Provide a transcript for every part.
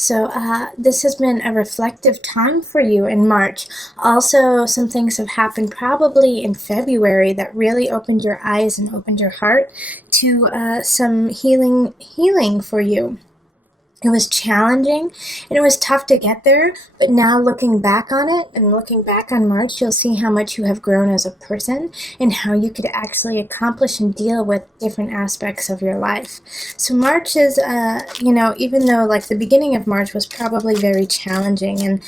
So this has been a reflective time for you in March. Also, some things have happened probably in February that really opened your eyes and opened your heart to some healing for you. It was challenging and it was tough to get there, but now looking back on it and looking back on March, you'll see how much you have grown as a person and how you could actually accomplish and deal with different aspects of your life. So March is, even though like the beginning of March was probably very challenging and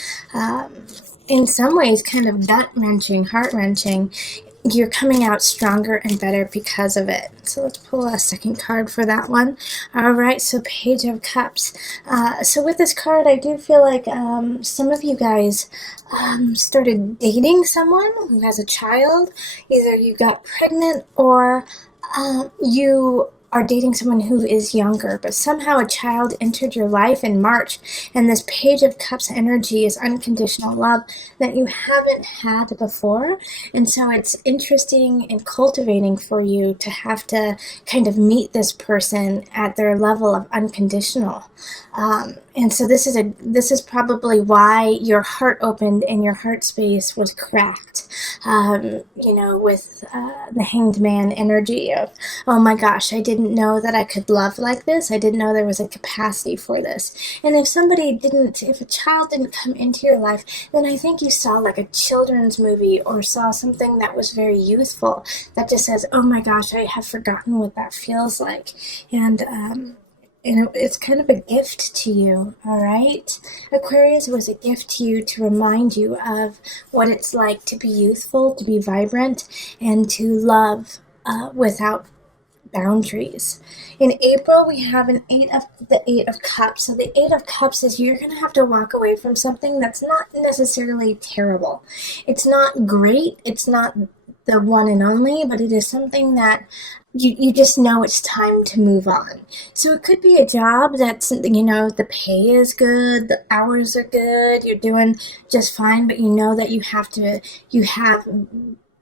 in some ways kind of gut-wrenching, heart-wrenching, you're coming out stronger and better because of it. So let's pull a second card for that one. All right, so Page of Cups. So with this card, I do feel like some of you guys started dating someone who has a child. Either you got pregnant or you are dating someone who is younger, but somehow a child entered your life in March, and this Page of Cups energy is unconditional love that you haven't had before, and so it's interesting and cultivating for you to have to kind of meet this person at their level of unconditional. And so this is probably why your heart opened and your heart space was cracked, with the Hanged Man energy of, oh my gosh, I didn't know that I could love like this. I didn't know there was a capacity for this. And if a child didn't come into your life, then I think you saw like a children's movie or saw something that was very youthful that just says, oh my gosh, I have forgotten what that feels like. And it's kind of a gift to you, all right? Aquarius was a gift to you to remind you of what it's like to be youthful, to be vibrant, and to love without boundaries. In April, we have the Eight of Cups. So the Eight of Cups is you're going to have to walk away from something that's not necessarily terrible. It's not great. It's not the one and only, but it is something that you just know it's time to move on. So it could be a job that's, the pay is good, the hours are good, you're doing just fine, but you know that you have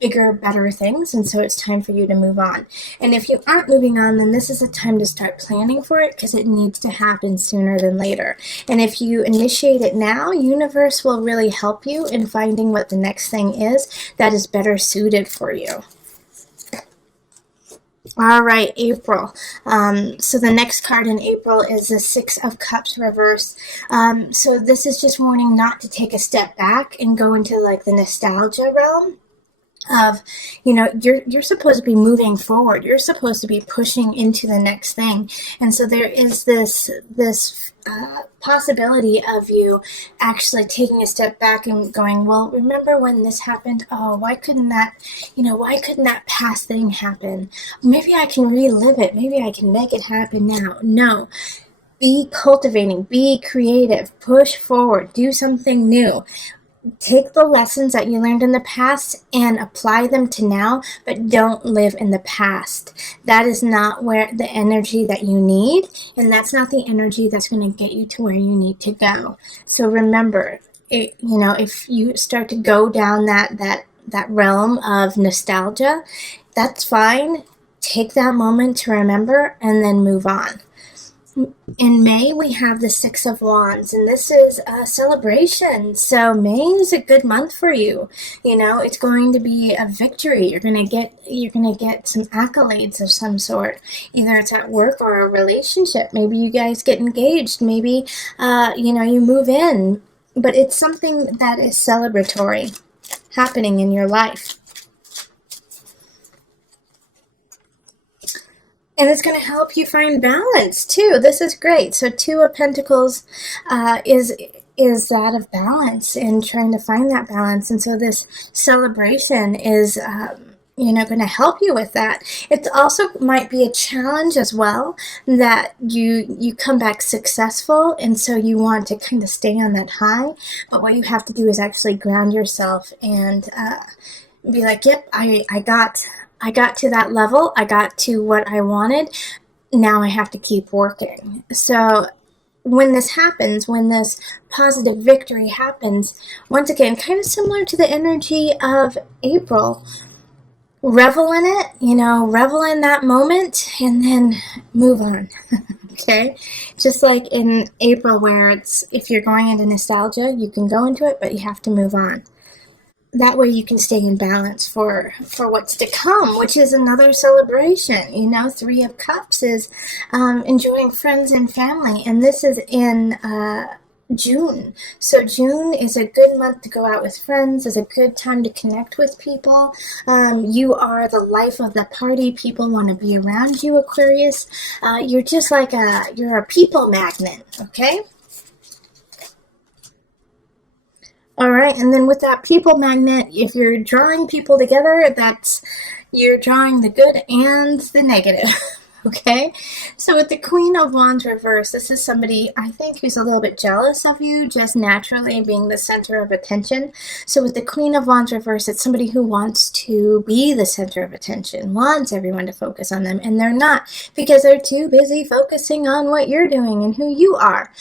bigger, better things, and so it's time for you to move on. And if you aren't moving on, then this is a time to start planning for it because it needs to happen sooner than later. And if you initiate it now, universe will really help you in finding what the next thing is that is better suited for you. All right, April. So the next card in April is the Six of Cups reverse. So this is just warning not to take a step back and go into like the nostalgia realm of, you're supposed to be moving forward. You're supposed to be pushing into the next thing. And so there is this possibility of you actually taking a step back and going, well, remember when this happened? Oh, why couldn't that past thing happen? Maybe I can relive it. Maybe I can make it happen now. No. Be cultivating, be creative, push forward, do something new. Take the lessons that you learned in the past and apply them to now, but don't live in the past. That is not where the energy that you need, and that's not the energy that's going to get you to where you need to go. So remember, if you start to go down that realm of nostalgia, that's fine. Take that moment to remember and then move on. In May, we have the Six of Wands, and this is a celebration. So May is a good month for you. It's going to be a victory. You're gonna get some accolades of some sort. Either it's at work or a relationship. Maybe you guys get engaged. Maybe you move in. But it's something that is celebratory happening in your life. And it's going to help you find balance, too. This is great. So Two of Pentacles is that of balance and trying to find that balance. And so this celebration is, going to help you with that. It also might be a challenge as well that you come back successful. And so you want to kind of stay on that high. But what you have to do is actually ground yourself and be like, yep, I got to that level. I got to what I wanted. Now I have to keep working. So when this happens, when this positive victory happens, once again, kind of similar to the energy of April, revel in it, revel in that moment and then move on. Okay, just like in April, where it's, if you're going into nostalgia, you can go into it, but you have to move on. That way you can stay in balance for what's to come, which is another celebration. You know, Three of Cups is enjoying friends and family, and this is in June. So June is a good month to go out with friends, is a good time to connect with people. You are the life of the party. People want to be around you, Aquarius. You're just like you're a people magnet, okay? All right, and then with that people magnet, if you're drawing people together, you're drawing the good and the negative. Okay, so with the Queen of Wands reverse, this is somebody, I think, who's a little bit jealous of you, just naturally being the center of attention. So with the Queen of Wands reverse, it's somebody who wants to be the center of attention, wants everyone to focus on them, and they're not, because they're too busy focusing on what you're doing and who you are.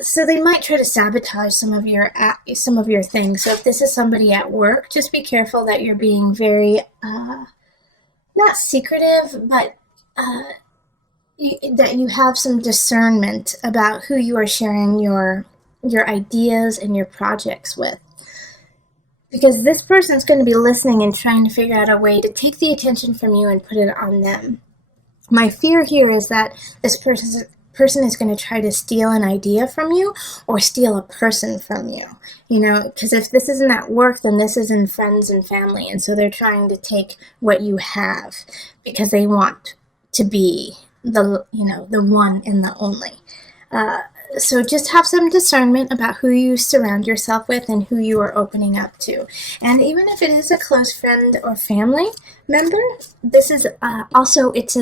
So they might try to sabotage some of your things. So if this is somebody at work, just be careful that you're being very not secretive, but that you have some discernment about who you are sharing your ideas and your projects with, because this person is going to be listening and trying to figure out a way to take the attention from you and put it on them. My fear here is that this person is going to try to steal an idea from you or steal a person from you, you know, because if this isn't at work, then this is in friends and family, and so they're trying to take what you have because they want to be the one and the only. So just have some discernment about who you surround yourself with and who you are opening up to. And even if it is a close friend or family member, this is also, it's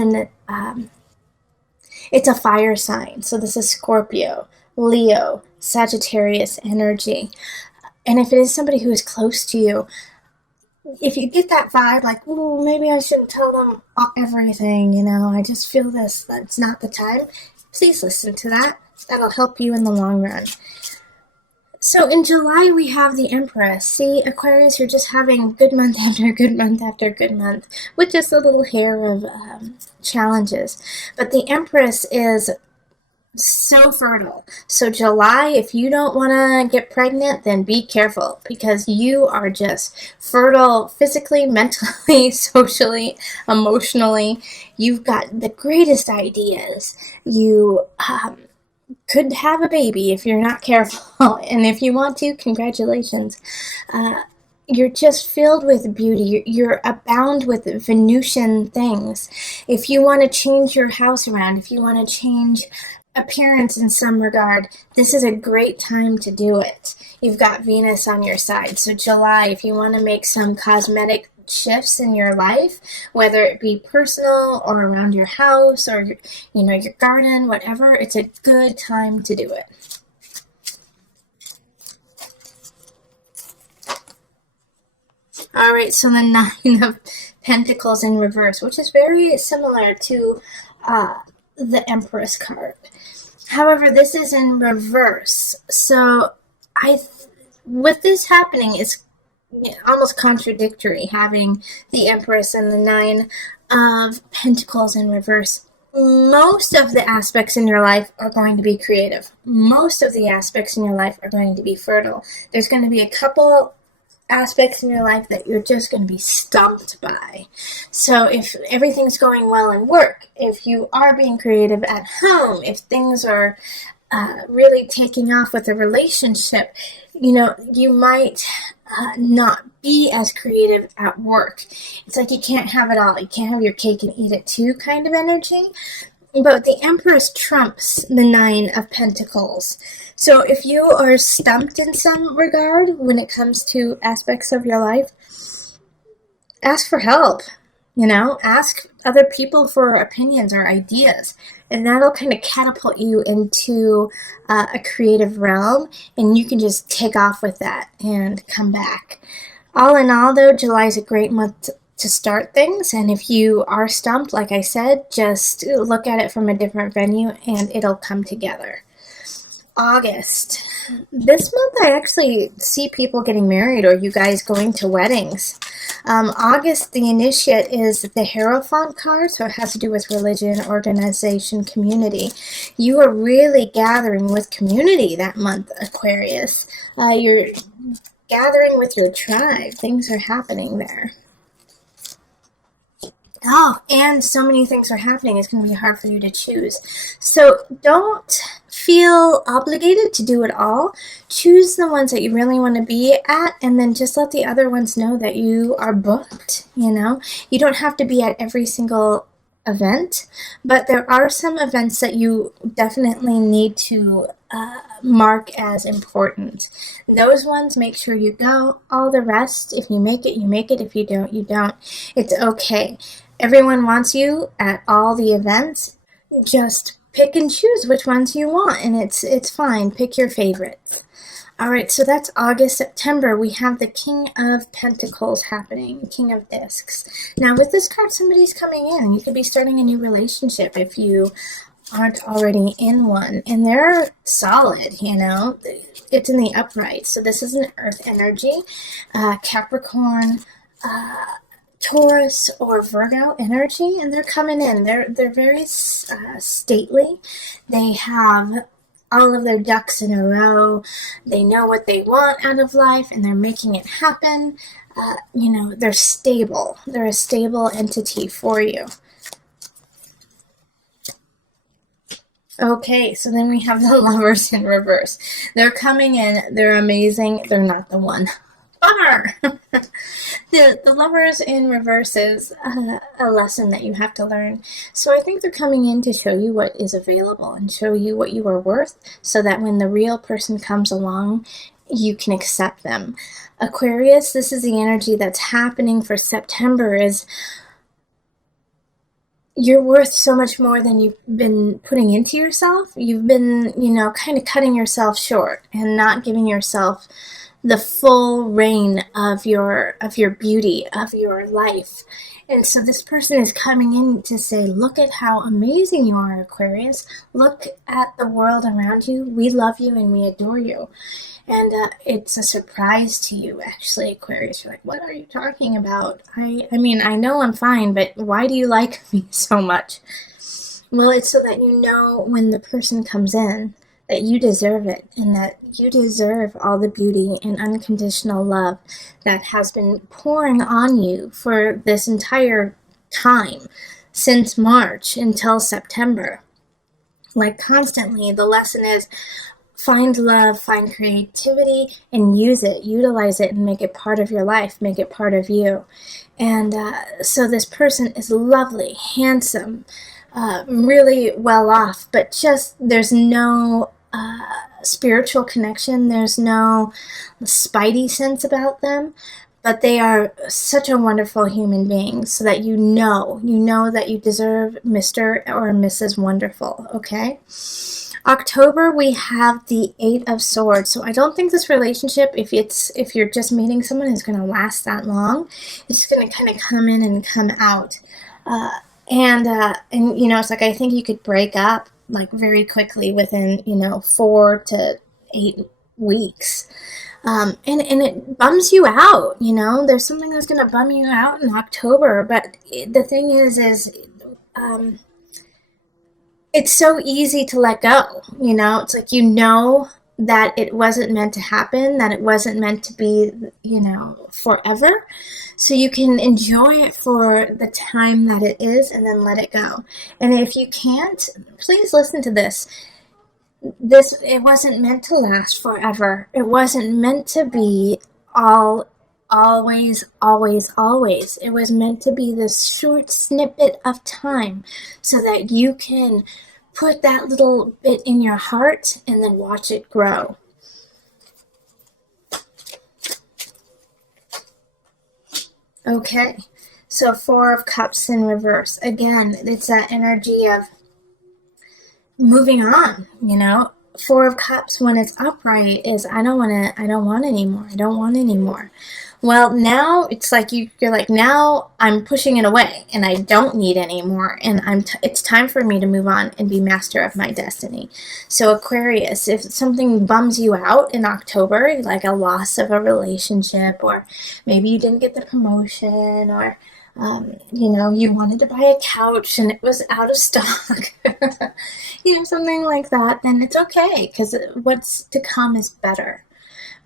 a fire sign. So this is Scorpio, Leo, Sagittarius energy. And if it is somebody who is close to you, if you get that vibe, like, oh, maybe I shouldn't tell them everything, you know, I just feel this, that's not the time, please listen to that. That'll help you in the long run. So in July, we have the Empress. See, Aquarius, you're just having good month after good month after good month with just a little hair of challenges. But the Empress is so fertile. So July, if you don't want to get pregnant, then be careful, because you are just fertile physically, mentally, socially, emotionally. You've got the greatest ideas. You could have a baby if you're not careful. And if you want to, congratulations. You're just filled with beauty. You're abound with Venusian things. If you want to change your house around, if you want to change appearance in some regard, this is a great time to do it. You've got Venus on your side. So July, if you want to make some cosmetic shifts in your life, whether it be personal or around your house or your garden, whatever, it's a good time to do it. All right, so the Nine of Pentacles in reverse, which is very similar to the Empress card. However, this is in reverse. So with this happening, it's almost contradictory, having the Empress and the Nine of Pentacles in reverse. Most of the aspects in your life are going to be creative. Most of the aspects in your life are going to be fertile. There's going to be a couple aspects in your life that you're just going to be stumped by. So if everything's going well in work, if you are being creative at home, if things are really taking off with a relationship, you might not be as creative at work. It's like you can't have it all. You can't have your cake and eat it too kind of energy. But the Empress trumps the Nine of Pentacles. So if you are stumped in some regard when it comes to aspects of your life, ask for help. Ask other people for opinions or ideas. And that'll kind of catapult you into a creative realm. And you can just take off with that and come back. All in all, though, July is a great month to start things, and if you are stumped, like I said, just look at it from a different venue and it'll come together. August. This month I actually see people getting married or you guys going to weddings. August, the initiate is the Hierophant card, so it has to do with religion, organization, community. You are really gathering with community that month, Aquarius. You're gathering with your tribe. Things are happening there. Oh, and so many things are happening, it's going to be hard for you to choose. So don't feel obligated to do it all. Choose the ones that you really want to be at, and then just let the other ones know that you are booked, you know? You don't have to be at every single event, but there are some events that you definitely need to mark as important. Those ones, make sure you go. All the rest, if you make it, you make it. If you don't, you don't. It's okay. Everyone wants you at all the events. Just pick and choose which ones you want, and it's fine. Pick your favorites. All right, so that's August. September, we have the King of Pentacles happening, King of Discs. Now, with this card, somebody's coming in. You could be starting a new relationship if you aren't already in one. And they're solid, you know. It's in the upright, so this is an earth energy. Capricorn, Taurus, or Virgo energy, and they're coming in. They're very stately. They have all of their ducks in a row. They know what they want out of life, and they're making it happen. You know, they're stable. They're a stable entity for you. Okay, so then we have the Lovers in reverse. They're coming in. They're amazing. They're not the one. Bummer! The Lovers in reverse is a lesson that you have to learn. So I think they're coming in to show you what is available and show you what you are worth, so that when the real person comes along, you can accept them. Aquarius, this is the energy that's happening for September, is you're worth so much more than you've been putting into yourself. You've been, you know, kind of cutting yourself short and not giving yourself the full reign of your beauty, of your life. And so this person is coming in to say, look at how amazing you are, Aquarius. Look at the world around you. We love you and we adore you. And it's a surprise to you, actually, Aquarius. You're like, what are you talking about? I mean, I know I'm fine, but why do you like me so much? Well, it's so that you know when the person comes in that you deserve it, and that you deserve all the beauty and unconditional love that has been pouring on you for this entire time, since March until September. Like, constantly, the lesson is find love, find creativity, and use it, utilize it, and make it part of your life, make it part of you. And so this person is lovely, handsome, really well off, but just there's no spiritual connection. There's no spidey sense about them, but they are such a wonderful human being, so that you know that you deserve Mr. or Mrs. Wonderful, okay? October, we have the Eight of Swords. So I don't think this relationship, if you're just meeting someone, is going to last that long. It's going to kind of come in and come out. And you know, it's like, I think you could break up like very quickly within, you know, 4 to 8 weeks. And it bums you out, you know. There's something that's going to bum you out in October. But the thing is it's so easy to let go, you know. It's like, you know that it wasn't meant to happen, that it wasn't meant to be, you know, forever. So you can enjoy it for the time that it is, and then let it go. And if you can't, please listen to this. It wasn't meant to last forever. It wasn't meant to be always. It was meant to be this short snippet of time, so that you can put that little bit in your heart and then watch it grow. Okay, so Four of Cups in reverse. Again, it's that energy of moving on, you know. Four of Cups, when it's upright, is I don't want anymore. Well, now it's like you're like, now I'm pushing it away and I don't need anymore, and it's time for me to move on and be master of my destiny. So Aquarius, if something bums you out in October, like a loss of a relationship, or maybe you didn't get the promotion, or you wanted to buy a couch and it was out of stock, something like that, then it's okay, because what's to come is better.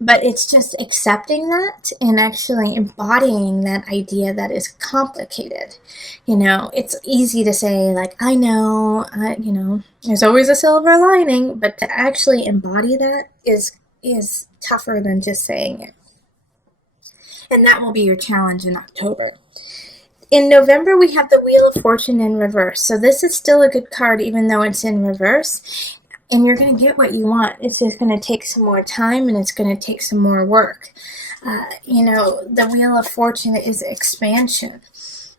But it's just accepting that and actually embodying that idea that is complicated. It's easy to say, like, I know, there's always a silver lining, but to actually embody that is tougher than just saying it. And that will be your challenge in October. In November, we have the Wheel of Fortune in reverse. So this is still a good card, even though it's in reverse. And you're going to get what you want. It's just going to take some more time, and it's going to take some more work. The Wheel of Fortune is expansion.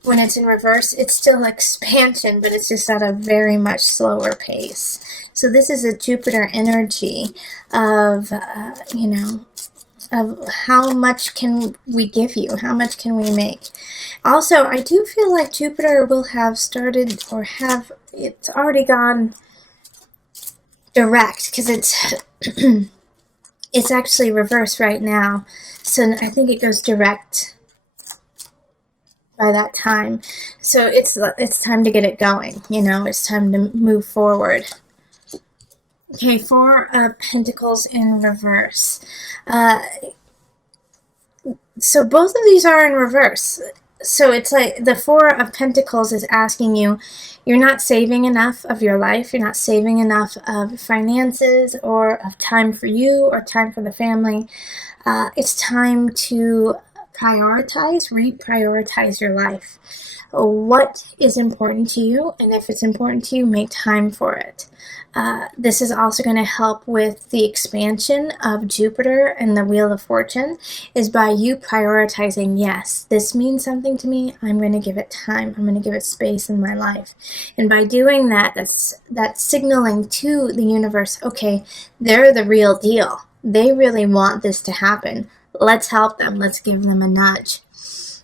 When it's in reverse, it's still expansion, but it's just at a very much slower pace. So this is a Jupiter energy of, of how much can we give you? How much can we make? Also, I do feel like Jupiter will have started, or it's already gone direct, because it's actually reversed right now. So I think it goes direct by that time. So it's time to get it going. It's time to move forward. Okay, Four of Pentacles in reverse. So both of these are in reverse. So it's like the Four of Pentacles is asking you, you're not saving enough of your life. You're not saving enough of finances, or of time for you, or time for the family. It's time to reprioritize your life. What is important to you, and if it's important to you, make time for it. This is also going to help with the expansion of Jupiter and the Wheel of Fortune, is by you prioritizing, yes, this means something to me, I'm going to give it time, I'm going to give it space in my life. And by doing that, that's signaling to the universe, okay, they're the real deal. They really want this to happen. Let's help them. Let's give them a nudge.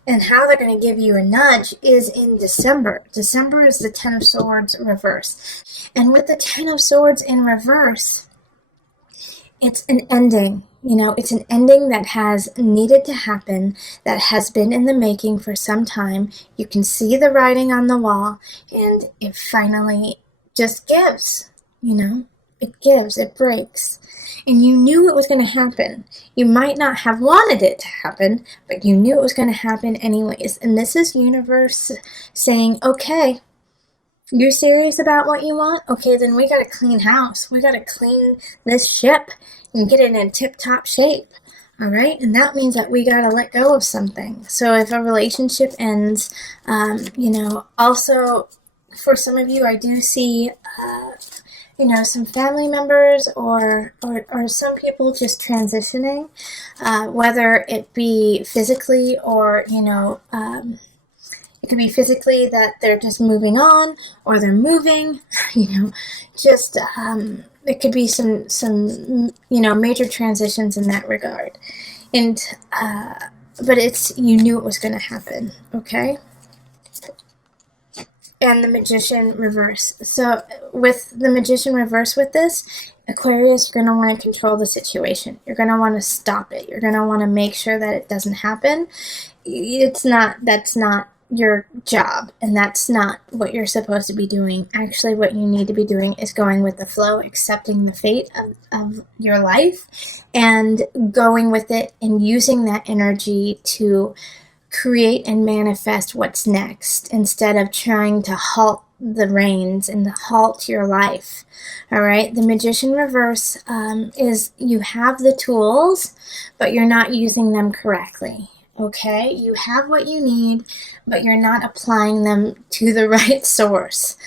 And how they're going to give you a nudge is in December. December is the Ten of Swords reverse. And with the Ten of Swords in reverse, it's an ending. It's an ending that has needed to happen, that has been in the making for some time. You can see the writing on the wall, and it finally just gives. It gives, it breaks. And you knew it was going to happen. You might not have wanted it to happen, but you knew it was going to happen anyways. And this is universe saying, okay, you're serious about what you want? Okay, then we got to clean house. We got to clean this ship and get it in tip-top shape. All right? And that means that we got to let go of something. So if a relationship ends, also for some of you, I do see some family members or some people just transitioning, whether it be physically, or, it could be physically that they're just moving on, or they're moving, just, it could be some major transitions in that regard. And, but you knew it was going to happen, okay? And the Magician reverse. So with the Magician reverse with this, Aquarius, you're going to want to control the situation. You're going to want to stop it. You're going to want to make sure that it doesn't happen. That's not your job, and that's not what you're supposed to be doing. Actually, what you need to be doing is going with the flow, accepting the fate of your life, and going with it, and using that energy to create and manifest what's next, instead of trying to halt the reins and halt your life. All right, the Magician reverse is you have the tools, but you're not using them correctly. Okay, you have what you need, but you're not applying them to the right source.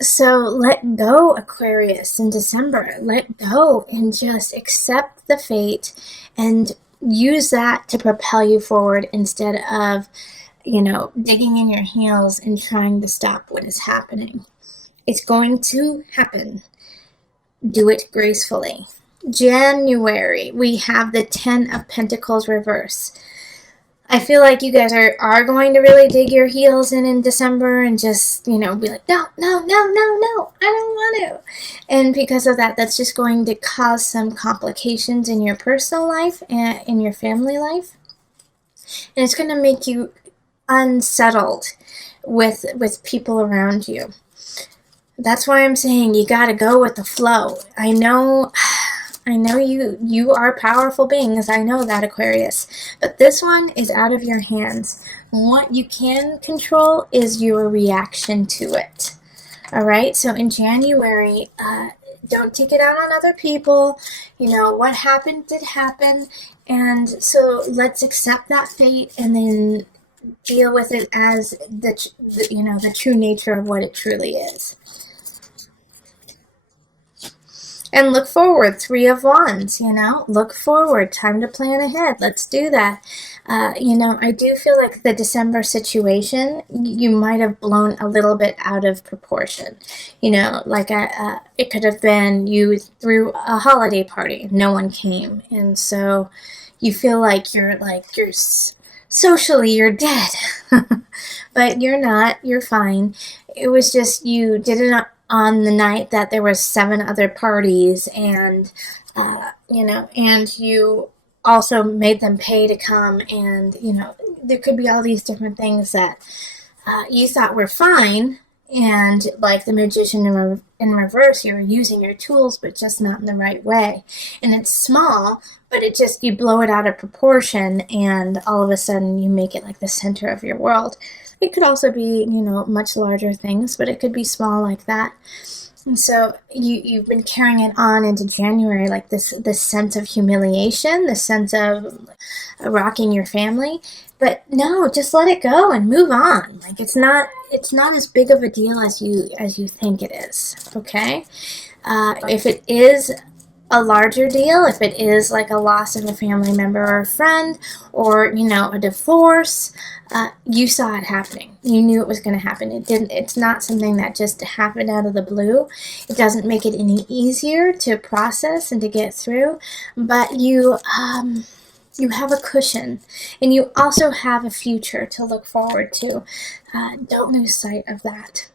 So let go, Aquarius, in December. Let go and just accept the fate, and use that to propel you forward, instead of, digging in your heels and trying to stop what is happening. It's going to happen. Do it gracefully. January, we have the Ten of Pentacles reverse. I feel like you guys are going to really dig your heels in December and just, you know, be like, no, no, no, no, no, I don't want to. And because of that, that's just going to cause some complications in your personal life and in your family life. And it's going to make you unsettled with people around you. That's why I'm saying you got to go with the flow. I know you are powerful beings. I know that, Aquarius. But this one is out of your hands. What you can control is your reaction to it. All right? So in January, don't take it out on other people. You know, what happened did happen. And so let's accept that fate and then deal with it as the true nature of what it truly is. And look forward, Three of Wands, you know, look forward, time to plan ahead. Let's do that. You know, I do feel like the December situation, you might have blown a little bit out of proportion. You know, like it could have been you threw a holiday party, no one came. And so you feel like you're socially, you're dead. But you're not, you're fine. It was just you did it on the night that there was 7 other parties, and you know, and you also made them pay to come, and you know, there could be all these different things that you thought were fine, and like the magician in reverse, you were using your tools but just not in the right way, and it's small, but it just, you blow it out of proportion, and all of a sudden you make it like the center of your world. It could also be, you know, much larger things, but it could be small like that. And so you've been carrying it on into January, like this sense of humiliation, this sense of rocking your family. But no, just let it go and move on. Like it's not as big of a deal as you think it is. Okay, if it is a larger deal, if it is like a loss of a family member or a friend, or you know, a divorce, you saw it happening. You knew it was going to happen. It's not something that just happened out of the blue. It doesn't make it any easier to process and to get through, but you have a cushion, and you also have a future to look forward to. Don't lose sight of that.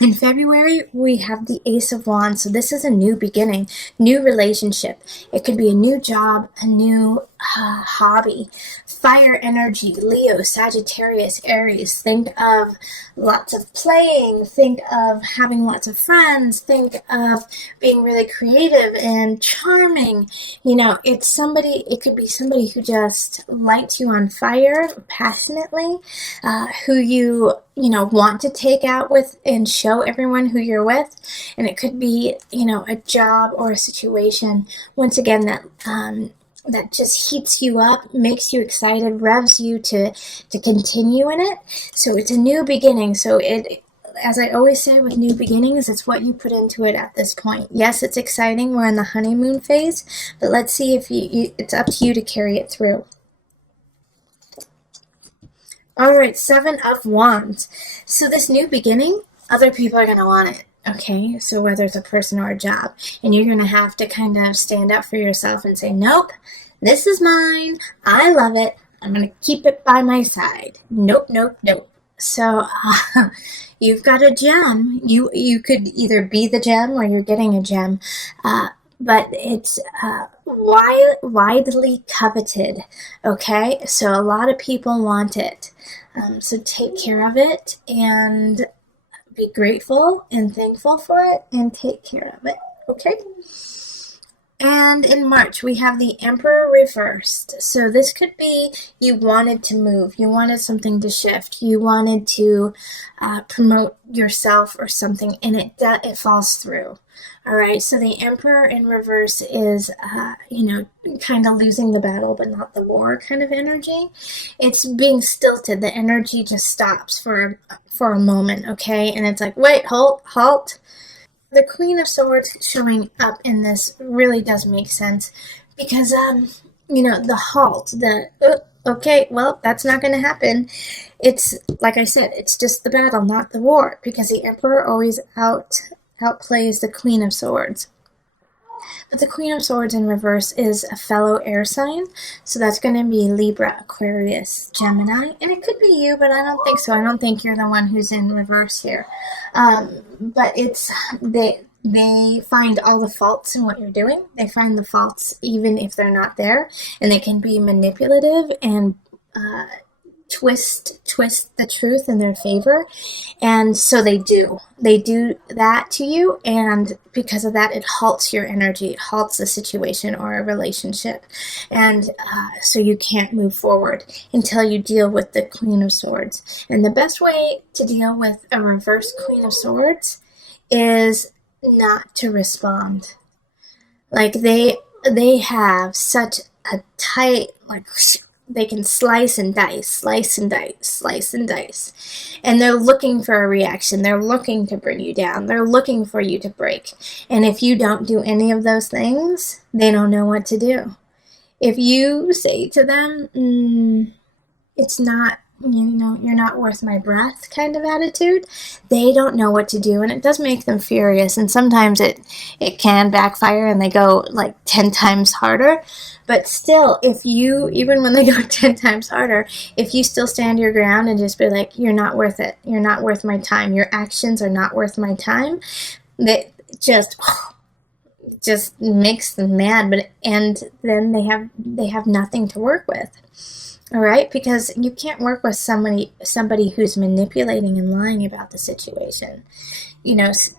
In February, we have the Ace of Wands. So this is a new beginning, new relationship. It could be a new job, a new hobby. Fire energy, Leo, Sagittarius, Aries. Think of lots of playing. Think of having lots of friends. Think of being really creative and charming. You know, it could be somebody who just lights you on fire passionately, who you want to take out with and show everyone who you're with. And it could be, you know, a job or a situation, once again, that just heats you up, makes you excited, revs you to continue in it. So it's a new beginning. So it, as I always say with new beginnings, it's what you put into it at this point. Yes, it's exciting. We're in the honeymoon phase, but let's see if it's up to you to carry it through. All right, 7 of Wands. So this new beginning, other people are going to want it. Okay, so whether it's a person or a job, and you're going to have to kind of stand up for yourself and say, nope, this is mine. I love it. I'm going to keep it by my side. Nope, nope, nope. So you've got a gem. You could either be the gem or you're getting a gem, but it's widely coveted. Okay, so a lot of people want it. So take care of it and be grateful and thankful for it and take care of it. Okay? And in March, we have the Emperor reversed. So this could be you wanted to move. You wanted something to shift. You wanted to promote yourself or something, and it falls through. All right, so the Emperor in reverse is, kind of losing the battle, but not the war kind of energy. It's being stilted. The energy just stops for a moment, okay? And it's like, wait, halt. The Queen of Swords showing up in this really does make sense because, the halt, okay, well, that's not going to happen. It's, like I said, it's just the battle, not the war, because the Emperor always outplays the Queen of Swords. But the Queen of Swords in reverse is a fellow air sign. So that's going to be Libra, Aquarius, Gemini. And it could be you, but I don't think so. I don't think you're the one who's in reverse here. But it's, they find all the faults in what you're doing. They find the faults even if they're not there. And they can be manipulative and twist the truth in their favor. And so they do that to you, and because of that, it halts your energy, it halts the situation or a relationship, and so you can't move forward until you deal with the Queen of Swords. And the best way to deal with a reverse Queen of Swords is not to respond. Like they have such a tight, like, they can slice and dice, and they're looking for a reaction. They're looking to bring you down. They're looking for you to break. And if you don't do any of those things, they don't know what to do. If you say to them, it's not, you're not worth my breath kind of attitude, they don't know what to do, and it does make them furious, and sometimes it can backfire and they go like 10 times harder. But still, if you, even when they go 10 times harder, if you still stand your ground and just be like, you're not worth it, you're not worth my time, your actions are not worth my time, that just makes them mad. And then they have nothing to work with. All right, because you can't work with somebody who's manipulating and lying about the situation.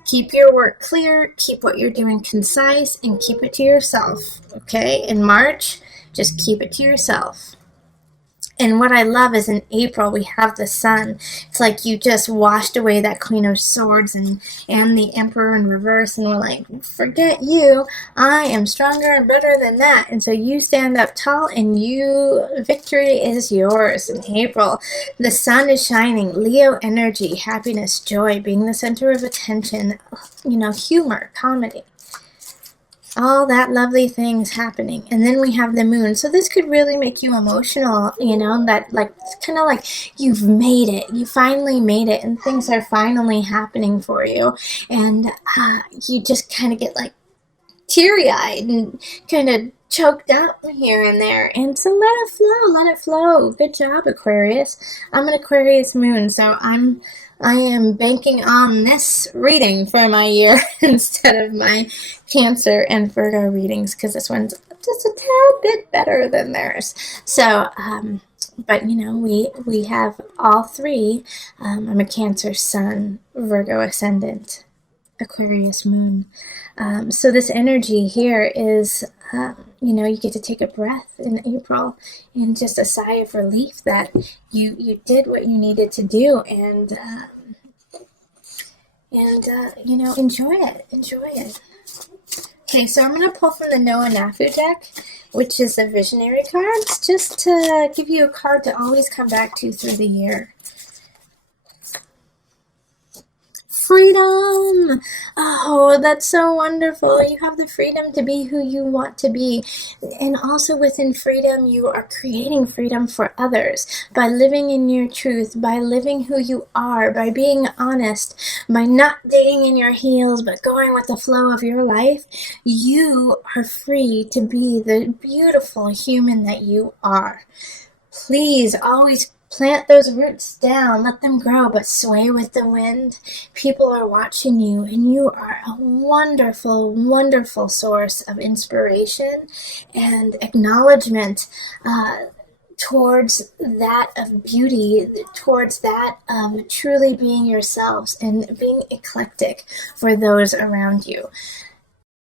Keep your work clear, keep what you're doing concise, and keep it to yourself, okay? In March, just keep it to yourself. And what I love is in April, we have the sun. It's like you just washed away that Queen of Swords and the Emperor in reverse, and we're like, forget you. I am stronger and better than that. And so you stand up tall, and victory is yours in April. The sun is shining. Leo energy, happiness, joy, being the center of attention, humor, comedy. All that lovely things happening. And then we have the moon. So this could really make you emotional, that kind of like you've made it. You finally made it, and things are finally happening for you. And you just kind of get like teary-eyed and kind of choked up here and there. And so let it flow. Good job, Aquarius. I'm an Aquarius moon, so I am banking on this reading for my year instead of my Cancer and Virgo readings, because this one's just a tad bit better than theirs. So, but we have all three. I'm a Cancer sun, Virgo ascendant, Aquarius moon. So this energy here is, you get to take a breath in April and just a sigh of relief that you did what you needed to do, and enjoy it. Okay, so I'm going to pull from the Noah Nafu deck, which is the visionary cards, just to give you a card to always come back to through the year. Freedom! Oh, that's so wonderful. You have the freedom to be who you want to be. And also within freedom, you are creating freedom for others by living in your truth, by living who you are, by being honest, by not digging in your heels, but going with the flow of your life. You are free to be the beautiful human that you are. Please always plant those roots down, let them grow, but sway with the wind. People are watching you, and you are a wonderful, wonderful source of inspiration and acknowledgement towards that of beauty, towards that of truly being yourselves and being eclectic for those around you.